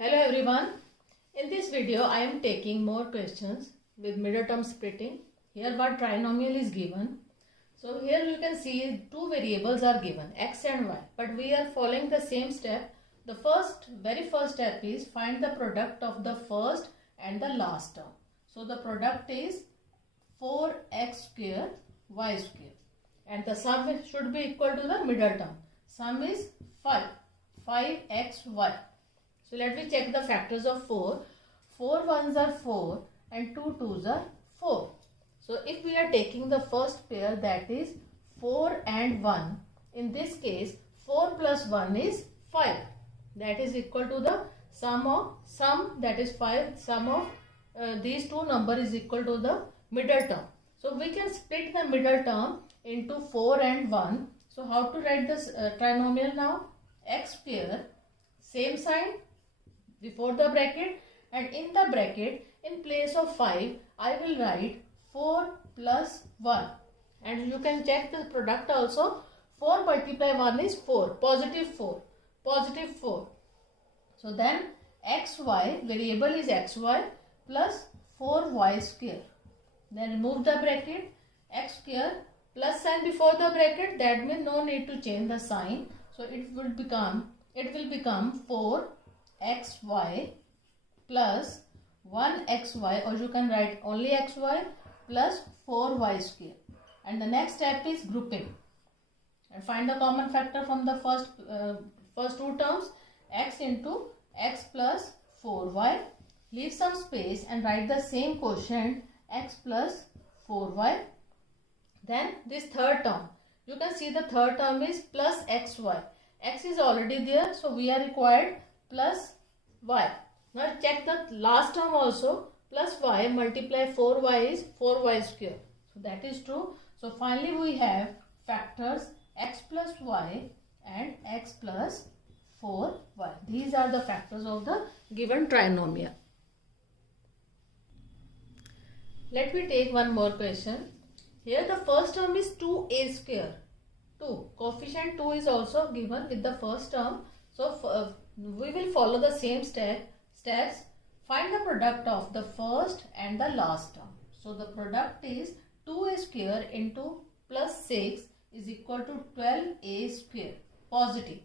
Hello everyone. In this video I am taking more questions with middle term splitting. Here what trinomial is given. So here you can see two variables are given, x and y, but we are following the same step. The very first step is find the product of the first and the last term. So the product is 4x square y square and the sum should be equal to the middle term. Sum is 5xy. So let me check the factors of 4. 4 ones are 4 and 2 twos are 4. So if we are taking the first pair, that is 4 and 1, in this case 4 plus 1 is 5. That is equal to the sum that is 5. Sum of these two numbers is equal to the middle term. So we can split the middle term into 4 and 1. So how to write this trinomial now? X square, same sign before the bracket, and in the bracket in place of 5 I will write 4 plus 1, and you can check the product also. 4 multiply 1 is 4, positive 4. So then xy, variable is xy plus 4y square. Then remove the bracket, x square plus sign before the bracket, that means no need to change the sign. So it will become 4xy plus 1xy, or you can write only xy plus 4y square. And the next step is grouping and find the common factor from the first two terms, x into x plus 4y. Leave some space and write the same quotient, x plus 4y. Then this third term, you can see the third term is plus xy. X is already there, so we are required plus y. Now check the last term also, plus y multiply 4y is 4y square. So that is true. So finally we have factors x plus y and x plus 4y. These are the factors of the given trinomial. Let me take one more question. Here the first term is 2a square. 2. Coefficient 2 is also given with the first term. So we will follow the same steps. Find the product of the first and the last term. So the product is 2a square into plus 6 is equal to 12a square. Positive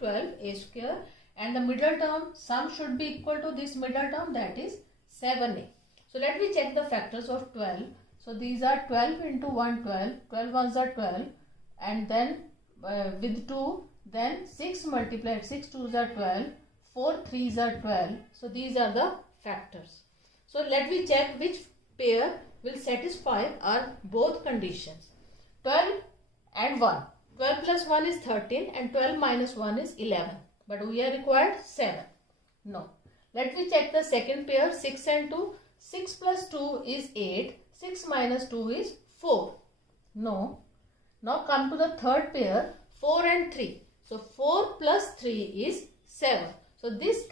12a square, and the middle term sum should be equal to this middle term, that is 7a. So let me check the factors of 12. So these are 12 into 1 12. 12 ones are 12, and then with 2, then 6 multiplied 6 twos are 12, 4 threes are 12. So these are the factors. So let me check which pair will satisfy our both conditions. 12 and 1. 12 plus 1 is 13 and 12 minus 1 is 11. But we are required 7. No. Let me check the second pair, 6 and 2. 6 plus 2 is 8. 6 minus 2 is 4. No. Now come to the third pair, 4 and 3. So 4 plus 3 is 7. So this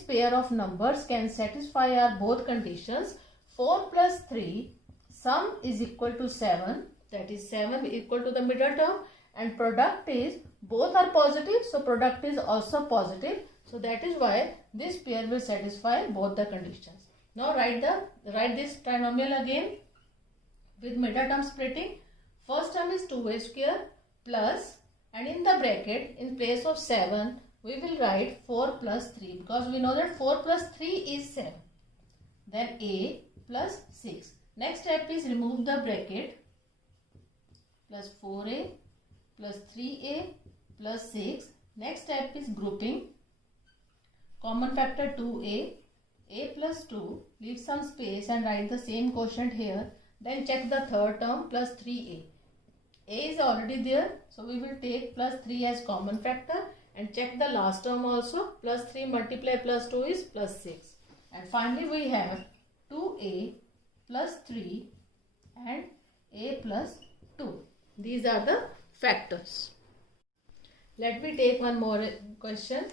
pair of numbers can satisfy our both conditions. 4 plus 3, sum is equal to 7. That is 7 equal to the middle term, and product is, both are positive, so product is also positive. So that is why this pair will satisfy both the conditions. Now write this trinomial again with middle term splitting. First term is 2a square plus, and in the bracket in place of 7 we will write 4 plus 3, because we know that 4 plus 3 is 7. Then a plus 6. Next step is remove the bracket, plus 4a plus 3a plus 6. Next step is grouping. Common factor 2a, a plus 2. Leave some space and write the same quotient here. Then check the third term, plus 3a. A is already there, so we will take plus 3 as common factor, and check the last term also. Plus 3 multiply plus 2 is plus 6. And finally we have 2a plus 3 and a plus 2. These are the factors. Let me take one more question.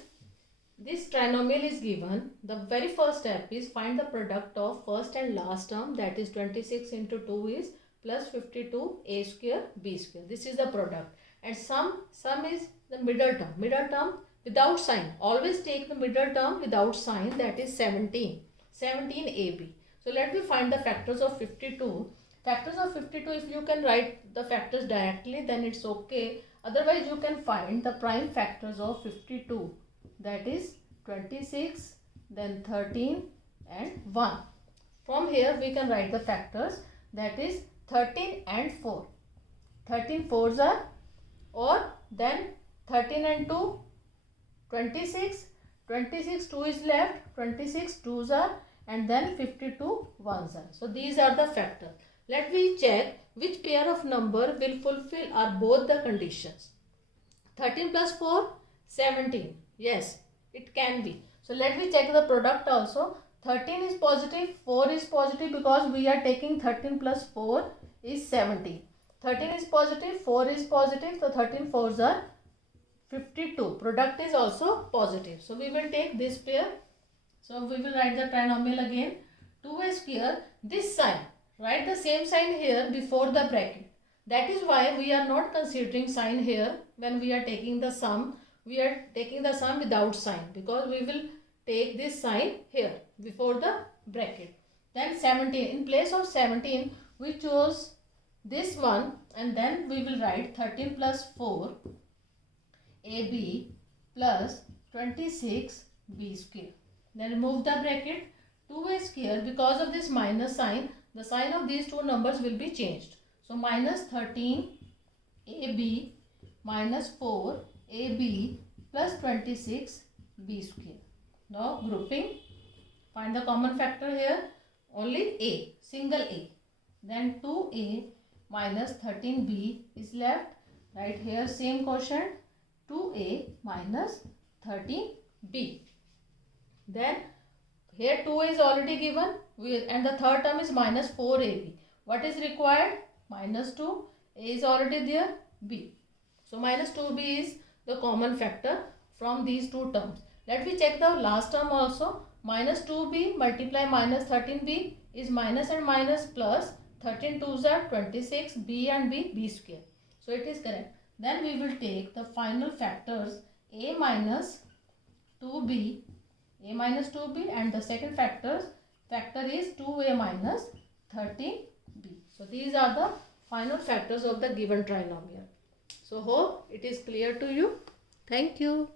This trinomial is given. The very first step is find the product of first and last term, that is 26 into 2 is plus 52 a square b square. This is the product, and sum is the middle term. Middle term without sign. Always take the middle term without sign, that is 17. 17ab. So let me find the factors of 52. Factors of 52, if you can write the factors directly, then it's okay. Otherwise, you can find the prime factors of 52. That is 26, then 13 and 1. From here, we can write the factors, that is 13 and 4. 13 fours are, or then 13 and 2, 26. 26 2 is left, 26 2s are, and then 52 1s are. So these are the factors. Let me check which pair of number will fulfill or both the conditions. 13 plus 4, 17. Yes, it can be. So let me check the product also. 13 is positive, 4 is positive because we are taking 13 plus 4 is 17. 13 is positive, 4 is positive, so 13 fours are 52. Product is also positive. So we will take this pair. So we will write the trinomial again. 2a square, this sign. Write the same sign here before the bracket. That is why we are not considering sign here when we are taking the sum. We are taking the sum without sign because we will take this sign here before the bracket. Then 17. In place of 17, we chose this one and then we will write 13 plus 4 AB plus 26B square. Then remove the bracket. 2a square, because of this minus sign, the sign of these two numbers will be changed. So minus 13ab minus 4ab plus 26b square. Now grouping. Find the common factor here. Only a, single a. Then 2a minus 13b is left. Right here same quotient. 2a minus 13b. Then here 2a is already given and the third term is minus 4ab. What is required? Minus 2. A is already there. B. So minus 2b is the common factor from these two terms. Let me check the last term also. Minus 2b multiply minus 13b is minus and minus plus. 13 2s are 26. B and b, b square. So it is correct. Then we will take the final factors a minus 2b. A minus 2b and the second factor is 2a minus 13b. So these are the final factors of the given trinomial. So hope it is clear to you. Thank you.